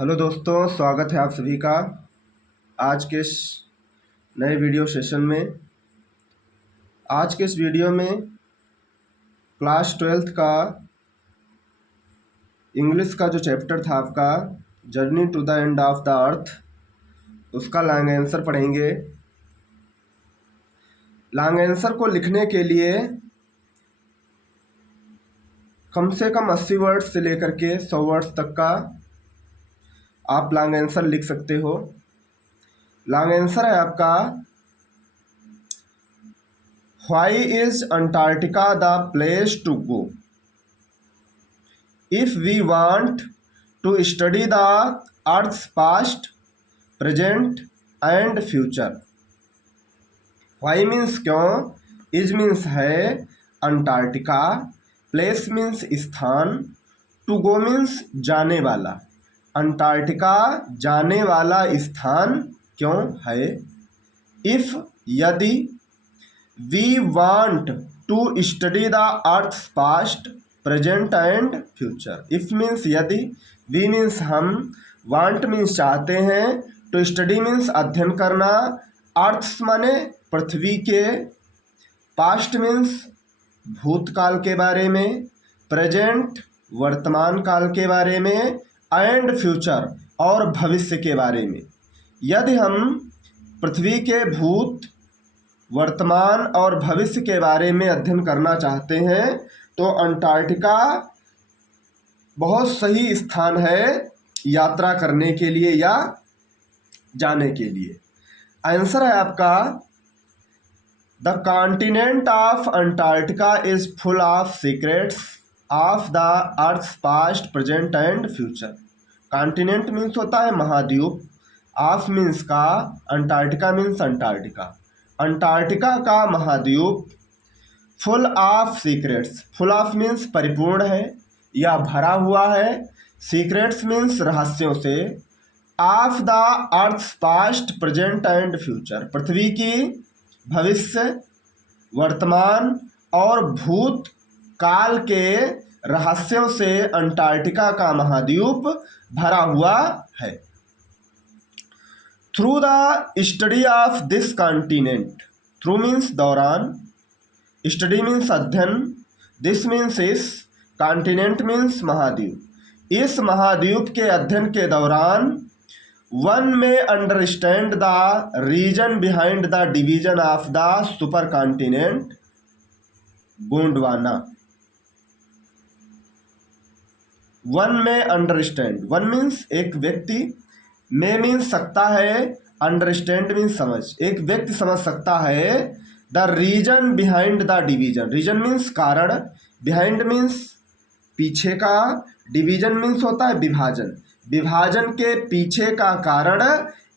Hello दोस्तों, स्वागत है आप सभी का आज के इस नए वीडियो सेशन में। आज के इस वीडियो में क्लास 12th का इंग्लिश का जो चैप्टर था आपका journey to the end of the earth, उसका लॉन्ग आंसर पढ़ेंगे। लॉन्ग आंसर को लिखने के लिए कम से कम 80 वर्ड्स से लेकर के 100 वर्ड्स तक का आप लॉन्ग आंसर लिख सकते हो। लॉन्ग आंसर है आपका, Why is Antarctica the place to go? If we want to study the Earth's past, present and future. Why means क्यों, is means है, अंटार्कटिका, place means स्थान, to go means जाने वाला। अंटार्कटिका जाने वाला स्थान क्यों है। If यदि, We want to study the Earth's past, present and future. If means यदि, we means हम, want means चाहते हैं, to study means अध्ययन करना, Earth's माने पृथ्वी के, past means भूतकाल के बारे में, present वर्तमान काल के बारे में, and future और भविष्य के बारे में। यदि हम पृथ्वी के भूत, वर्तमान और भविष्य के बारे में अध्ययन करना चाहते हैं तो अंटार्कटिका बहुत सही स्थान है यात्रा करने के लिए या जाने के लिए। आंसर है आपका, the continent of Antarctica is full of secrets of the earth's past, present and future. Continent means होता है महाद्वीप, ऑफ मीन्स का, अंटार्कटिका मीन्स अंटार्कटिका। अंटार्कटिका का महाद्वीप full of secrets, full of means परिपूर्ण है या भरा हुआ है, सीक्रेट्स मीन्स रहस्यों से, of the earth's past, present and future, पृथ्वी की भविष्य, वर्तमान और भूत काल के रहस्यों से अंटार्कटिका का महाद्वीप भरा हुआ है। Through the study of this continent, through means दौरान, स्टडी मीन्स अध्ययन, दिस मीन्स इस, कॉन्टिनेंट मीन्स महाद्वीप। इस महाद्वीप के अध्ययन के दौरान one may understand the reason behind the division of the super continent Gondwana. One may understand, one means एक व्यक्ति, में मीन्स सकता है, अंडरस्टैंड मीन्स समझ, एक व्यक्ति समझ सकता है, the reason behind the division, reason means कारण, बिहाइंड मीन्स पीछे का, डिवीजन मीन्स होता है विभाजन, विभाजन के पीछे का कारण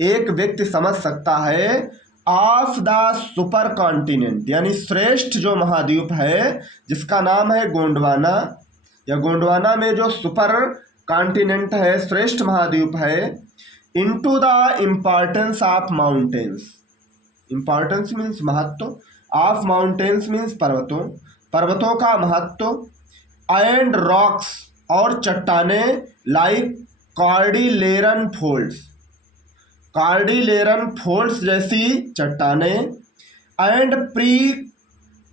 एक व्यक्ति समझ सकता है, ऑफ द सुपर कॉन्टिनेंट यानी श्रेष्ठ जो महाद्वीप है जिसका नाम है गोंडवाना, या गोंडवाना में जो सुपर कॉन्टिनेंट है, श्रेष्ठ महाद्वीप है, into the importance of mountains, importance means महत्व, of mountains means पर्वतों, पर्वतों का महत्व, and rocks और चट्टाने, like Cordilleran folds, Cordilleran folds जैसी चट्टाने, and pre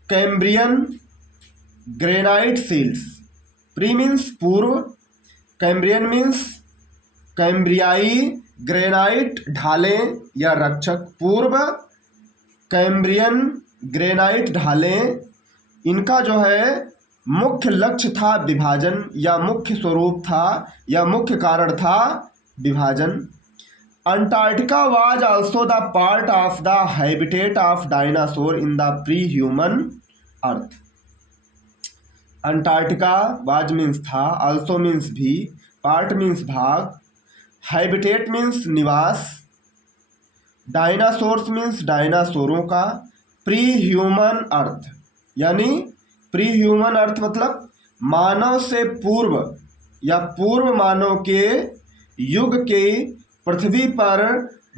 Cambrian granite shields, pre means पूर्व, कैम्ब्रियन मीन्स कैम्ब्रियाई, ग्रेनाइट ढालें या रक्षक, पूर्व कैम्ब्रियन ग्रेनाइट ढालें, इनका जो है मुख्य लक्ष्य था विभाजन, या मुख्य स्वरूप था या मुख्य कारण था विभाजन। Antarctica was also the part of the habitat of dinosaur in the pre human earth. Antarctica was means था, आल्सो मीन्स भी, पार्ट मीन्स भाग, हैबिटेट मीन्स निवास, डायनासोर्स मीन्स डायनासोरों का, प्री ह्यूमन अर्थ यानी प्री ह्यूमन अर्थ मतलब मानव से पूर्व या पूर्व मानव के युग के पृथ्वी पर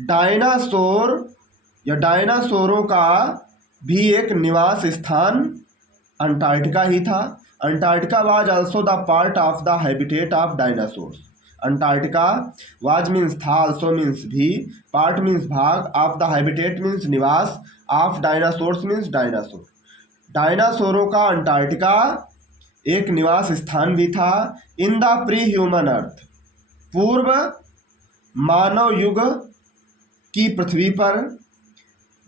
डायनासोर या डायनासोरों का भी एक निवास स्थान अंटार्कटिका ही था। Antarctica was also the part of the habitat of dinosaurs. Antarctica. Was means था, आल्सो मीन्स भी, पार्ट मीन्स भाग, ऑफ द हैबिटेट मीन्स निवास, ऑफ डायनासोर्स मीन्स डायनासोर। डायनासोरों का अंटार्कटिका एक निवास स्थान भी था। In the pre human earth, पूर्व मानव युग की पृथ्वी पर,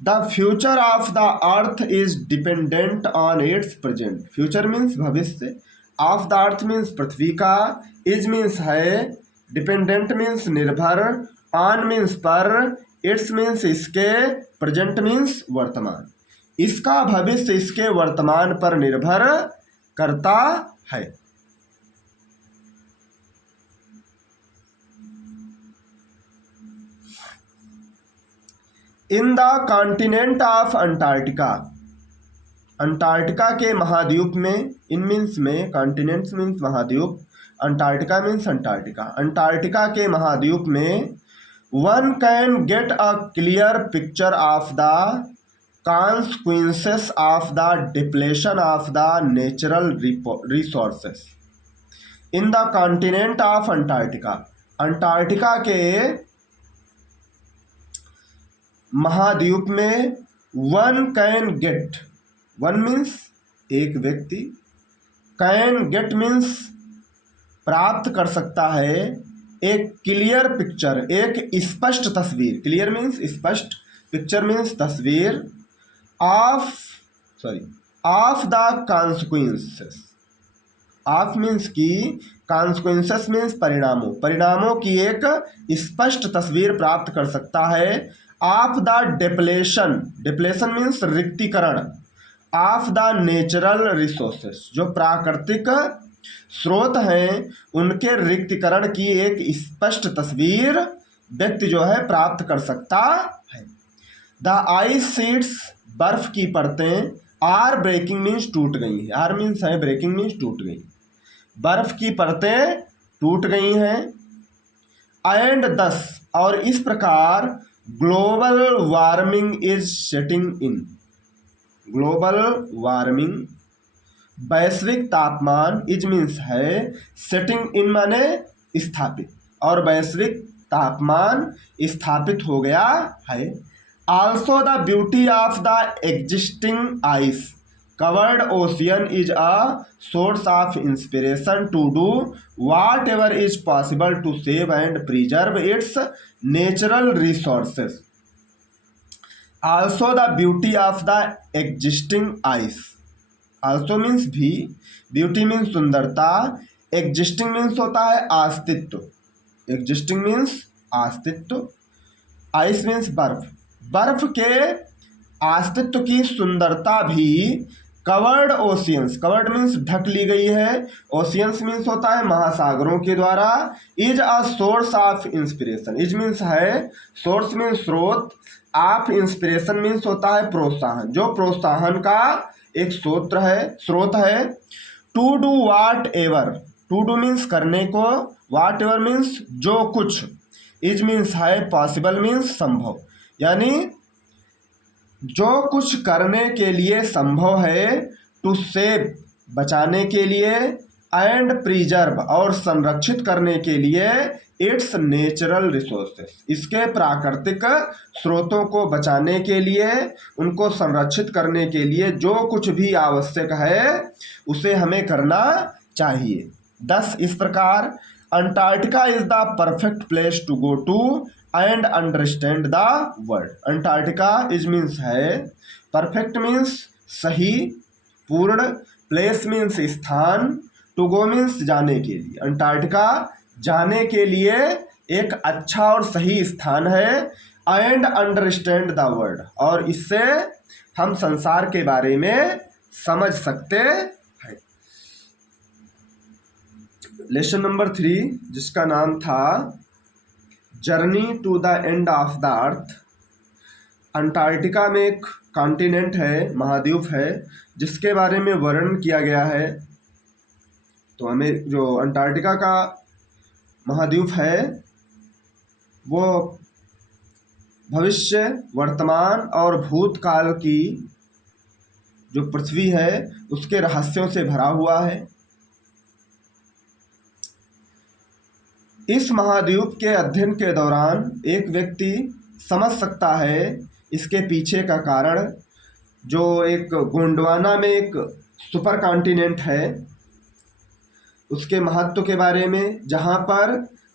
the future of the earth is dependent on its present. Future means भविष्य, ऑफ द अर्थ मीन्स पृथ्वी का, इज मीन्स है, डिपेंडेंट मीन्स निर्भर, ऑन मीन्स पर, इट्स मीन्स इसके, प्रेजेंट मीन्स वर्तमान। इसका भविष्य इसके वर्तमान पर निर्भर करता है। In the continent of Antarctica, Antarctica के महाद्वीप में, इन मीन्स में, कॉन्टिनेंट्स मीन्स महाद्वीप, अंटार्कटिका मीन्स अंटार्कटिका, अंटार्कटिका के महाद्वीप में, one can get a clear picture of the consequences of the depletion of the natural resources in the continent of Antarctica. Antarctica के महाद्वीप में one can get, one means एक व्यक्ति, can get means प्राप्त कर सकता है, एक क्लियर पिक्चर, एक स्पष्ट तस्वीर, क्लियर मीन्स स्पष्ट, पिक्चर मीन्स तस्वीर, of the consequences, of means की, कॉन्सिक्वेंसेस मीन्स परिणामों, परिणामों की एक स्पष्ट तस्वीर प्राप्त कर सकता है। Of the depletion, depletion means रिक्तीकरण, ऑफ द नेचुरल रिसोर्सेस, जो प्राकृतिक स्रोत हैं उनके रिक्तीकरण की एक स्पष्ट तस्वीर व्यक्ति जो है प्राप्त कर सकता है। द आइस शीट्स, बर्फ की परतें, आर ब्रेकिंग मीन्स टूट गई हैं, आर मीन्स है, ब्रेकिंग मीन्स टूट गई, बर्फ की परतें टूट गई हैं। एंड दस, और इस प्रकार, global warming is setting in, global warming वैश्विक तापमान, इज मीन्स है, सेटिंग इन माने स्थापित, और वैश्विक तापमान स्थापित हो गया है। Also the beauty of the existing ice covered ocean is a source of inspiration to do whatever is possible to save and preserve its natural resources. Also the beauty of the existing ice, also means भी, beauty means सुंदरता, existing means होता है अस्तित्व, existing means अस्तित्व, ice means बर्फ, बर्फ के अस्तित्व की सुंदरता भी, कवर्ड ओशियंस, कवर्ड मीन्स ढक ली गई है, ओशियंस मीन्स होता है महासागरों के द्वारा, is a source of inspiration, is means है, सोर्स मीन्स स्रोत, ऑफ इंस्पिरेशन मीन्स होता है प्रोत्साहन, जो प्रोत्साहन का एक स्रोत है। To do whatever, to do means करने को, वाट एवर मीन्स जो कुछ, इज मीन्स है, पॉसिबल मीन्स संभव, यानी जो कुछ करने के लिए संभव है, टू सेव बचाने के लिए, एंड प्रिजर्व और संरक्षित करने के लिए, इट्स नेचुरल रिसोर्सेस इसके प्राकृतिक स्रोतों को बचाने के लिए, उनको संरक्षित करने के लिए जो कुछ भी आवश्यक है उसे हमें करना चाहिए। 10 इस प्रकार, Antarctica is the perfect place to go to and understand the world. Antarctica is means है, परफेक्ट मीन्स सही, पूर्ण, प्लेस मीन्स स्थान, टू गो मीन्स जाने के लिए, अंटार्कटिका जाने के लिए एक अच्छा और सही स्थान है। एंड अंडरस्टैंड द वर्ल्ड, और इससे हम संसार के बारे में समझ सकते हैं। लेसन नंबर 3 जिसका नाम था journey to the end of the earth. Antarctica में एक कॉन्टिनेंट है, महाद्वीप है, जिसके बारे में वर्णन किया गया है। तो हमें जो अंटार्कटिका का महाद्वीप है वो भविष्य, वर्तमान और भूतकाल की जो पृथ्वी है उसके रहस्यों से भरा हुआ है। इस महाद्वीप के अध्ययन के दौरान एक व्यक्ति समझ सकता है इसके पीछे का कारण, जो एक गोंडवाना में एक सुपर कॉन्टिनेंट है उसके महत्व के बारे में, जहाँ पर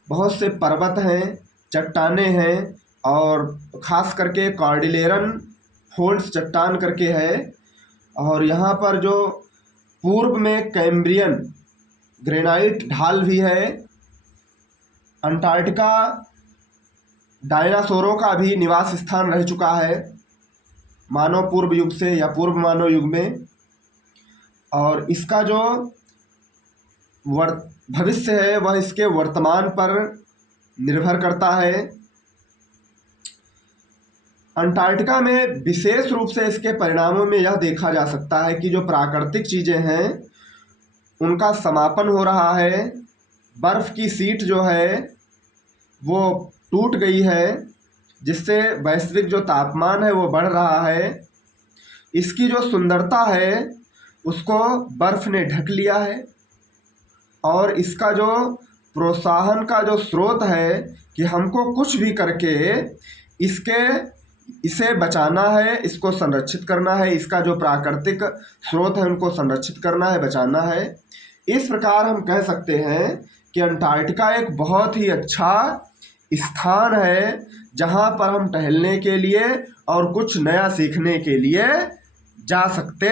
बहुत से पर्वत हैं, चट्टानें हैं और ख़ास करके कॉर्डिलेरन फोल्ड्स चट्टान करके है। और यहाँ पर जो पूर्व में कैम्ब्रियन ग्रेनाइट ढाल भी है। अंटार्कटिका डायनासोरों का भी निवास स्थान रह चुका है मानव पूर्व युग से या पूर्व मानव युग में। और इसका जो भविष्य है वह इसके वर्तमान पर निर्भर करता है। अंटार्कटिका में विशेष रूप से इसके परिणामों में यह देखा जा सकता है कि जो प्राकृतिक चीज़ें हैं उनका समापन हो रहा है। बर्फ़ की शीट जो है वो टूट गई है, जिससे वैश्विक जो तापमान है वो बढ़ रहा है। इसकी जो सुंदरता है उसको बर्फ़ ने ढक लिया है। और इसका जो प्रोत्साहन का जो स्रोत है कि हमको कुछ भी करके इसे बचाना है, इसको संरक्षित करना है, इसका जो प्राकृतिक स्रोत है उनको संरक्षित करना है, बचाना है। इस प्रकार हम कह सकते हैं कि अंटार्कटिका एक बहुत ही अच्छा स्थान है जहाँ पर हम टहलने के लिए और कुछ नया सीखने के लिए जा सकते